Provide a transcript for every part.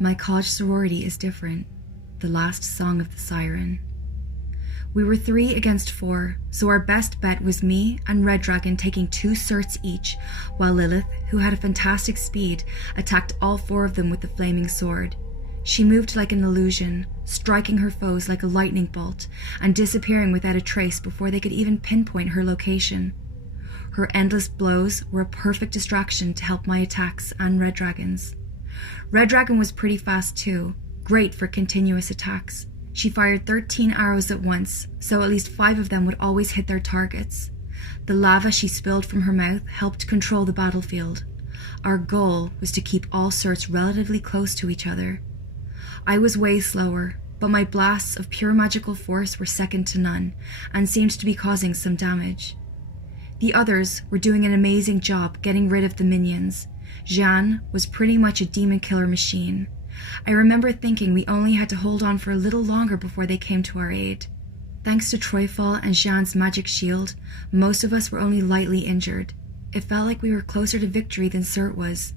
My college sorority is different. The last song of the siren. We were 3 against 4, so our best bet was me and Red Dragon taking 2 certs each, while Lilith, who had a fantastic speed, attacked all 4 of them with the flaming sword. She moved like an illusion, striking her foes like a lightning bolt, and disappearing without a trace before they could even pinpoint her location. Her endless blows were a perfect distraction to help my attacks and Red Dragon's. Red Dragon was pretty fast too, great for continuous attacks. She fired 13 arrows at once, so at least 5 of them would always hit their targets. The lava she spilled from her mouth helped control the battlefield. Our goal was to keep all certs relatively close to each other. I was way slower, but my blasts of pure magical force were second to none, and seemed to be causing some damage. The others were doing an amazing job getting rid of the minions. Jeanne was pretty much a demon killer machine. I remember thinking we only had to hold on for a little longer before they came to our aid. Thanks to Troyfall and Jeanne's magic shield, most of us were only lightly injured. It felt like we were closer to victory than Cert was.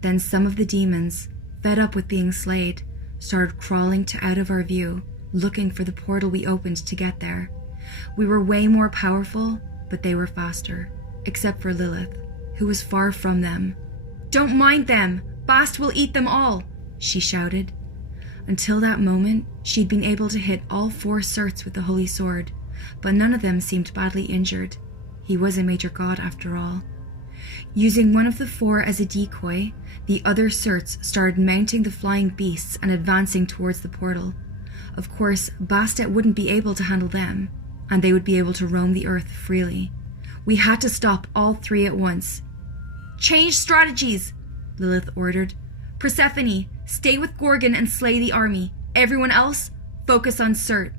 Then some of the demons, fed up with being slayed, started crawling to out of our view, looking for the portal we opened to get there. We were way more powerful, but they were faster, except for Lilith, who was far from them. "Don't mind them! Bast will eat them all!" she shouted. Until that moment, she'd been able to hit all 4 certs with the holy sword, but none of them seemed badly injured. He was a major god after all. Using one of the 4 as a decoy, the other certs started mounting the flying beasts and advancing towards the portal. Of course, Bastet wouldn't be able to handle them, and they would be able to roam the earth freely. We had to stop all 3 at once. "Change strategies," Lilith ordered. "Persephone, stay with Gorgon and slay the army. Everyone else, focus on Cert."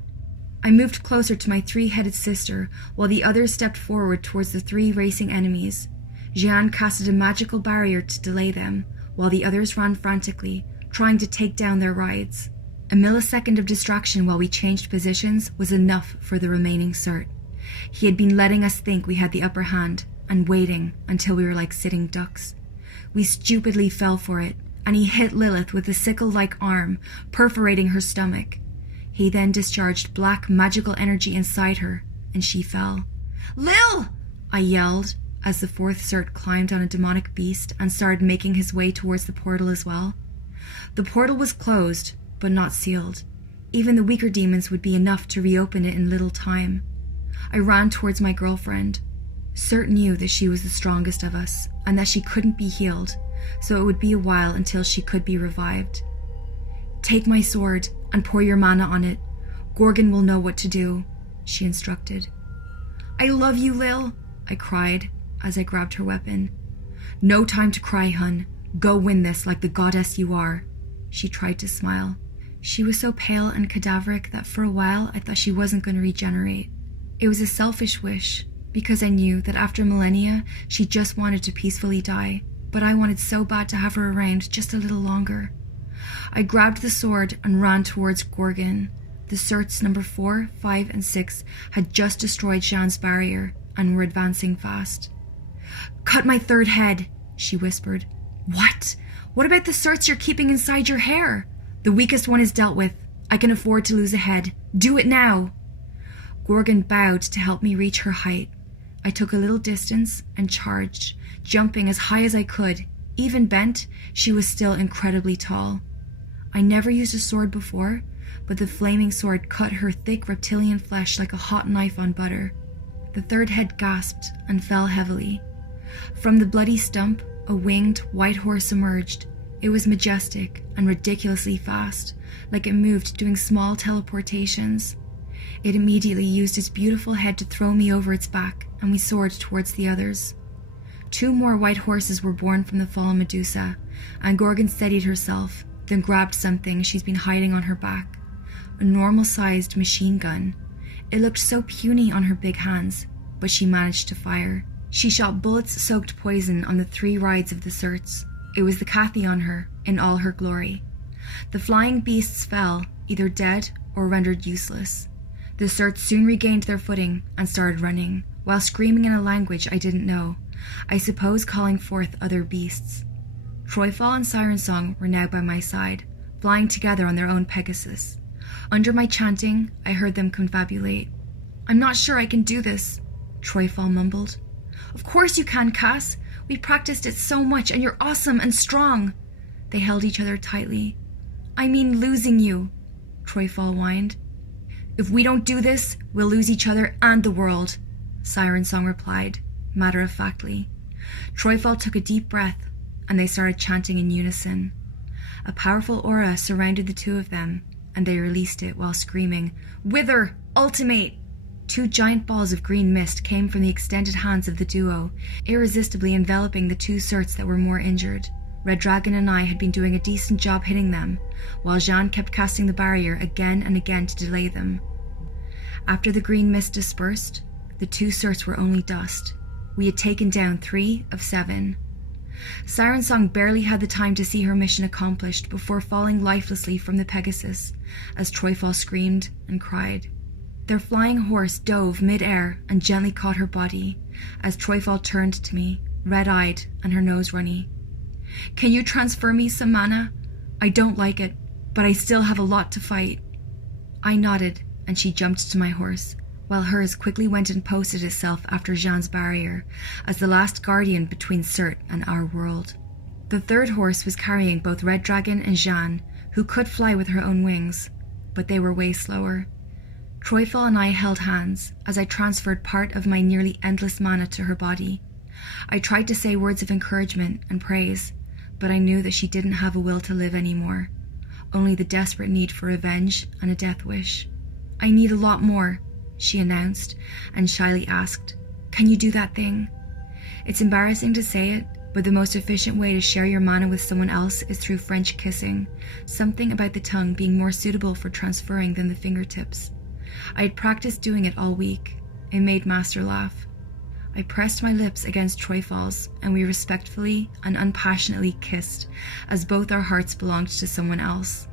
I moved closer to my 3-headed sister, while the others stepped forward towards the 3 racing enemies. Jeanne casted a magical barrier to delay them, while the others ran frantically, trying to take down their rides. A millisecond of distraction while we changed positions was enough for the remaining Cert. He had been letting us think we had the upper hand, and waiting until we were like sitting ducks. We stupidly fell for it, and he hit Lilith with a sickle-like arm, perforating her stomach. He then discharged black magical energy inside her, and she fell. "Lil!" I yelled, as the 4th Cert climbed on a demonic beast and started making his way towards the portal as well. The portal was closed, but not sealed. Even the weaker demons would be enough to reopen it in little time. I ran towards my girlfriend. Cert knew that she was the strongest of us, and that she couldn't be healed, so it would be a while until she could be revived. "Take my sword and pour your mana on it. Gorgon will know what to do," she instructed. "I love you, Lil," I cried as I grabbed her weapon. "No time to cry, hun. Go win this like the goddess you are." She tried to smile. She was so pale and cadaveric that for a while I thought she wasn't going to regenerate. It was a selfish wish, because I knew that after millennia she just wanted to peacefully die, but I wanted so bad to have her around just a little longer. I grabbed the sword and ran towards Gorgon. The certs number 4, 5, and 6 had just destroyed Jeanne's barrier and were advancing fast. "Cut my 3rd head," she whispered. "What? What about the certs you're keeping inside your hair?" "The weakest one is dealt with. I can afford to lose a head. Do it now." Gorgon bowed to help me reach her height. I took a little distance and charged, jumping as high as I could. Even bent, she was still incredibly tall. I never used a sword before, but the flaming sword cut her thick reptilian flesh like a hot knife on butter. The 3rd head gasped and fell heavily. From the bloody stump, a winged white horse emerged. It was majestic and ridiculously fast, like it moved doing small teleportations. It immediately used its beautiful head to throw me over its back, and we soared towards the others. 2 more white horses were born from the fallen Medusa, and Gorgon steadied herself, then grabbed something she's been hiding on her back. A normal-sized machine gun. It looked so puny on her big hands, but she managed to fire. She shot bullets-soaked poison on the 3 rides of the certs. It was the Cathy on her, in all her glory. The flying beasts fell, either dead or rendered useless. The certs soon regained their footing and started running, while screaming in a language I didn't know, I suppose calling forth other beasts. Troyfall and Siren Song were now by my side, flying together on their own Pegasus. Under my chanting, I heard them confabulate. "I'm not sure I can do this," Troyfall mumbled. "Of course you can, Cass. We practiced it so much and you're awesome and strong." They held each other tightly. "I mean losing you," Troyfall whined. "If we don't do this, we'll lose each other and the world," Siren Song replied, matter-of-factly. Troyfall took a deep breath, and they started chanting in unison. A powerful aura surrounded the two of them, and they released it while screaming, "Wither! Ultimate!" Two giant balls of green mist came from the extended hands of the duo, irresistibly enveloping the two Certs that were more injured. Red Dragon and I had been doing a decent job hitting them, while Jeanne kept casting the barrier again and again to delay them. After the green mist dispersed, the two Certs were only dust. We had taken down 3 of 7. Siren Song barely had the time to see her mission accomplished before falling lifelessly from the Pegasus, as Troyfall screamed and cried. Their flying horse dove mid-air and gently caught her body, as Troyfall turned to me, red-eyed and her nose runny. "Can you transfer me some mana? I don't like it, but I still have a lot to fight." I nodded, and she jumped to my horse, while hers quickly went and posted itself after Jeanne's barrier, as the last guardian between Cert and our world. The third horse was carrying both Red Dragon and Jeanne, who could fly with her own wings, but they were way slower. Troyfall and I held hands as I transferred part of my nearly endless mana to her body. I tried to say words of encouragement and praise, but I knew that she didn't have a will to live anymore, only the desperate need for revenge and a death wish. "I need a lot more," she announced, and shyly asked, "Can you do that thing?" It's embarrassing to say it, but the most efficient way to share your mana with someone else is through French kissing, something about the tongue being more suitable for transferring than the fingertips. I had practiced doing it all week. It made Master laugh. I pressed my lips against Troyfall's, and we respectfully and unpassionately kissed, as both our hearts belonged to someone else.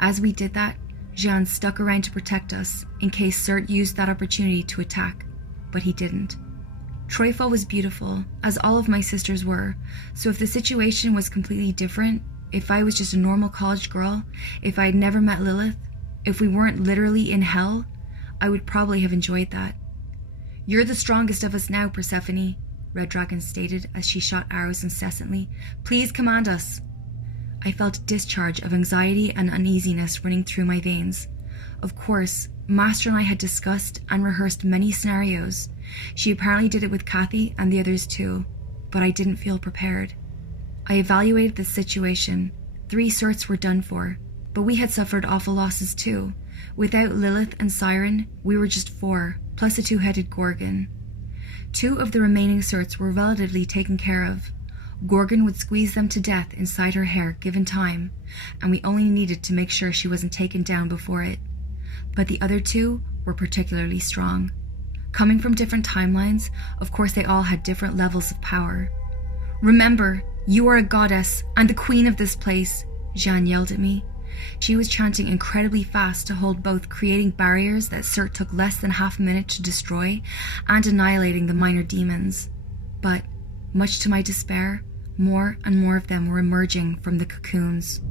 As we did that, Jeanne stuck around to protect us, in case Cert used that opportunity to attack, but he didn't. Troyfall was beautiful, as all of my sisters were, so if the situation was completely different, if I was just a normal college girl, if I had never met Lilith, if we weren't literally in hell, I would probably have enjoyed that. "You're the strongest of us now, Persephone," Red Dragon stated as she shot arrows incessantly. "Please command us." I felt a discharge of anxiety and uneasiness running through my veins. Of course, Master and I had discussed and rehearsed many scenarios. She apparently did it with Kathy and the others too, but I didn't feel prepared. I evaluated the situation. 3 Certs were done for, but we had suffered awful losses too. Without Lilith and Siren, we were just 4, plus a 2-headed Gorgon. 2 of the remaining Certs were relatively taken care of. Gorgon would squeeze them to death inside her hair given time, and we only needed to make sure she wasn't taken down before it. But the other 2 were particularly strong. Coming from different timelines, of course they all had different levels of power. "Remember, you are a goddess and the queen of this place," Jeanne yelled at me. She was chanting incredibly fast to hold both creating barriers that Cert took less than half a minute to destroy and annihilating the minor demons. But, much to my despair, more and more of them were emerging from the cocoons.